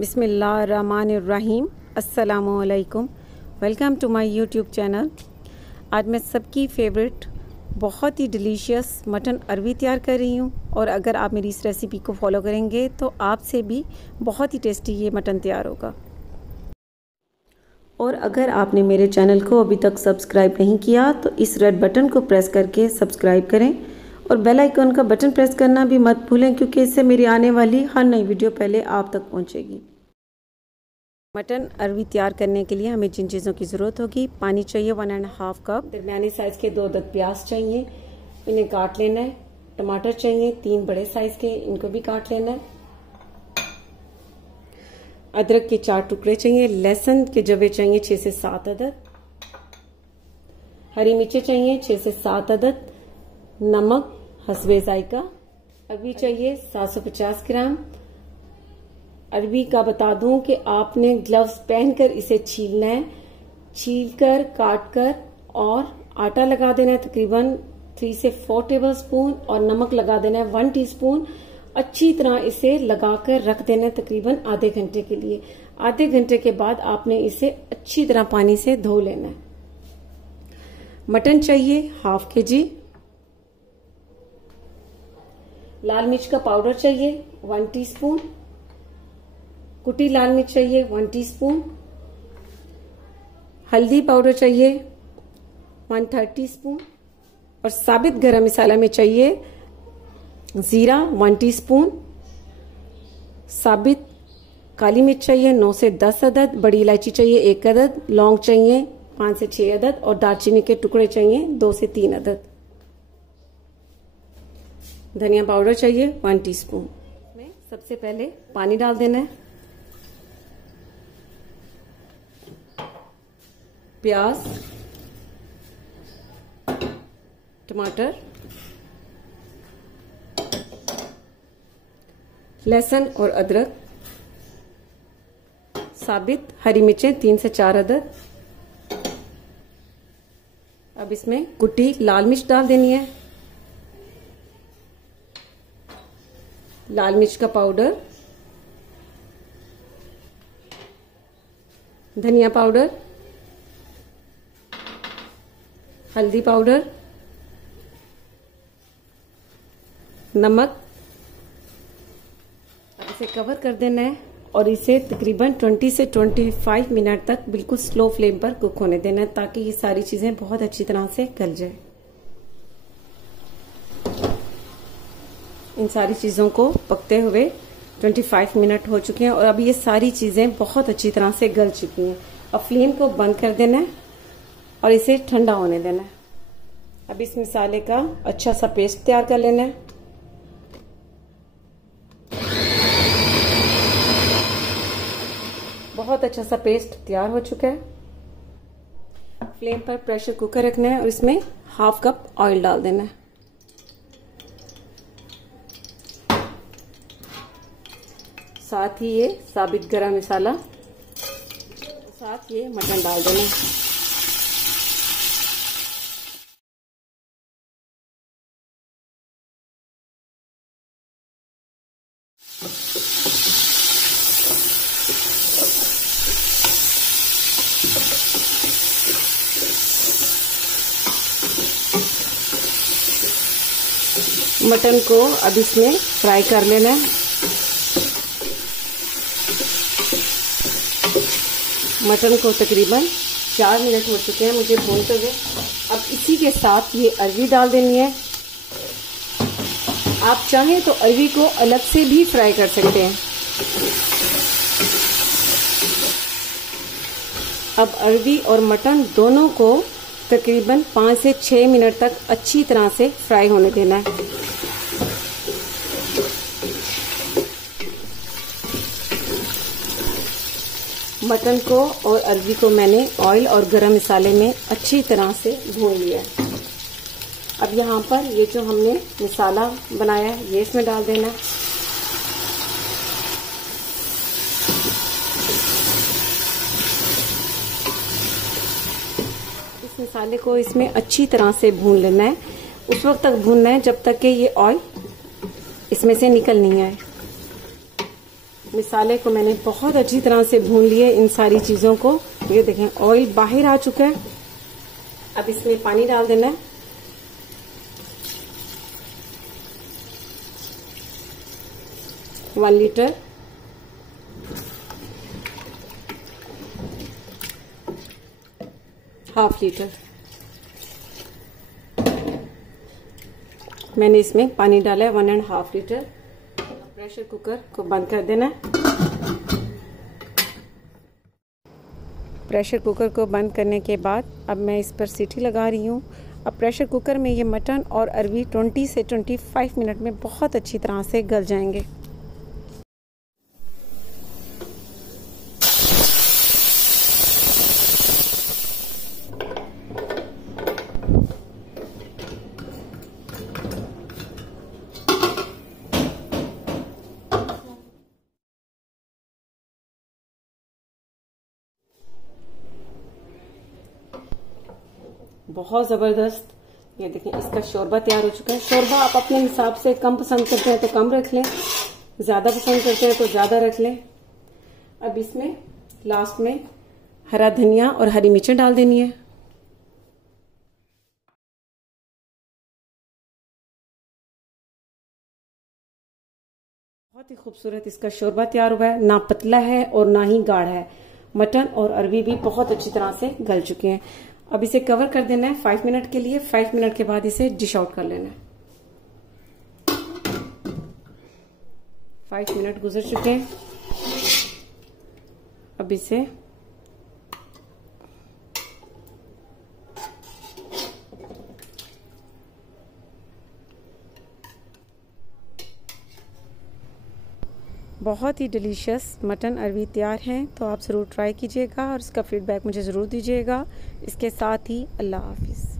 बिस्मिल्लाहिर्रहमानिर्रहीम। अस्सलामुअलैकुम। Welcome to my YouTube channel. आज मैं सबकी फेवरेट बहुत ही डिलीशियस मटन अरबी तैयार कर रही हूँ और अगर आप मेरी इस रेसिपी को फॉलो करेंगे तो आपसे भी बहुत ही टेस्टी ये मटन तैयार होगा। और अगर आपने मेरे चैनल को अभी तक सब्सक्राइब नहीं किया तो इस रेड बटन को प्रेस करके सब्सक्राइब करें और बेल आइकन का बटन प्रेस करना भी मत भूलें, क्योंकि इससे मेरी आने वाली हर नई वीडियो पहले आप तक पहुंचेगी। मटन अरबी तैयार करने के लिए हमें जिन चीज़ों की ज़रूरत होगी, पानी चाहिए 1.5 कप, दरमियानी साइज़ के 2 अदद प्याज चाहिए, इन्हें काट लेना है। टमाटर चाहिए 3 बड़े साइज़ के, इनको भी काट लेना है। अदरक के 4 टुकड़े चाहिए। लहसुन के जवे चाहिए 6 से 7 अदद। हरी मिर्चें चाहिए 6 से 7 अदद। नमक हस्बे जायका। अरबी चाहिए 750 ग्राम। अरबी का बता दूं कि आपने ग्लव्स पहनकर इसे छीलना है। छीलकर काटकर और आटा लगा देना है तकरीबन 3 से 4 टेबलस्पून और नमक लगा देना है 1 टीस्पून। अच्छी तरह इसे लगाकर रख देना है तकरीबन आधे घंटे के लिए। आधे घंटे के बाद आपने इसे अच्छी तरह पानी से धो लेना है। मटन चाहिए ½ kg। लाल मिर्च का पाउडर चाहिए 1 टीस्पून। कुटी लाल मिर्च चाहिए 1 टीस्पून। हल्दी पाउडर चाहिए 1/3 टीस्पून और साबित गरम मसाला में चाहिए जीरा 1 टीस्पून। साबित काली मिर्च चाहिए 9 से 10 अदद। बड़ी इलायची चाहिए 1 अदद। लौंग चाहिए 5 से 6 अदद और दालचीनी के टुकड़े चाहिए 2 से 3 अदद। धनिया पाउडर चाहिए 1 टीस्पून। इसमें सबसे पहले पानी डाल देना है। प्याज, टमाटर, लहसुन और अदरक, साबित हरी मिर्चें 3 से 4 अदद। अब इसमें कुटी लाल मिर्च डाल देनी है। लाल मिर्च का पाउडर, धनिया पाउडर, हल्दी पाउडर, नमक। अब इसे कवर कर देना है और इसे तकरीबन 20 से 25 मिनट तक बिल्कुल स्लो फ्लेम पर कुक होने देना है ताकि ये सारी चीजें बहुत अच्छी तरह से गल जाए। इन सारी चीजों को पकते हुए 25 मिनट हो चुके हैं और अब ये सारी चीजें बहुत अच्छी तरह से गल चुकी हैं। अब फ्लेम को बंद कर देना है और इसे ठंडा होने देना है। अब इस मसाले का अच्छा सा पेस्ट तैयार कर लेना है। बहुत अच्छा सा पेस्ट तैयार हो चुका है। फ्लेम पर प्रेशर कुकर रखना है और इसमें ½ कप ऑयल डाल देना है। साथ ही ये साबित गरम मसाला, साथ ये मटन डाल देना है। मटन को अब इसमें फ्राई कर लेना है। मटन को तकरीबन 4 मिनट हो चुके हैं मुझे भूनते हुए। अब इसी के साथ ये अरबी डाल देनी है। आप चाहें तो अरबी को अलग से भी फ्राई कर सकते हैं। अब अरबी और मटन दोनों को तकरीबन 5 से 6 मिनट तक अच्छी तरह से फ्राई होने देना है। मटन को और अरबी को मैंने ऑयल और गरम मसाले में अच्छी तरह से भून लिया है। अब यहाँ पर ये जो हमने मसाला बनाया है ये इसमें डाल देना है। इस मसाले को इसमें अच्छी तरह से भून लेना है। उस वक्त तक भूनना है जब तक कि ये ऑयल इसमें से निकल नहीं आए। मिसाले को मैंने बहुत अच्छी तरह से भून लिए इन सारी चीजों को। ये देखें ऑयल बाहर आ चुका है। अब इसमें पानी डाल देना है। One litre. हाफ लीटर मैंने इसमें पानी डाला है, 1.5 लीटर। प्रेशर कुकर को बंद कर देना है। प्रेशर कुकर को बंद करने के बाद अब मैं इस पर सीटी लगा रही हूँ। अब प्रेशर कुकर में ये मटन और अरबी 20 से 25 मिनट में बहुत अच्छी तरह से गल जाएंगे। बहुत ज़बरदस्त, ये देखें इसका शोरबा तैयार हो चुका है। शोरबा आप अपने हिसाब से कम पसंद करते हैं तो कम रख लें, ज़्यादा पसंद करते हैं तो ज़्यादा रख लें। अब इसमें लास्ट में हरा धनिया और हरी मिर्चें डाल देनी है। बहुत ही खूबसूरत इसका शोरबा तैयार हुआ है। ना पतला है और ना ही गाढ़ा है। मटन और अरबी भी बहुत अच्छी तरह से गल चुके हैं। अब इसे कवर कर देना है 5 मिनट के लिए। 5 मिनट के बाद इसे डिश आउट कर लेना है। 5 मिनट गुजर चुके हैं। अब इसे बहुत ही डिलीशियस मटन अरबी तैयार हैं, तो आप ज़रूर ट्राई कीजिएगा और इसका फीडबैक मुझे ज़रूर दीजिएगा। इसके साथ ही अल्लाह हाफिज़।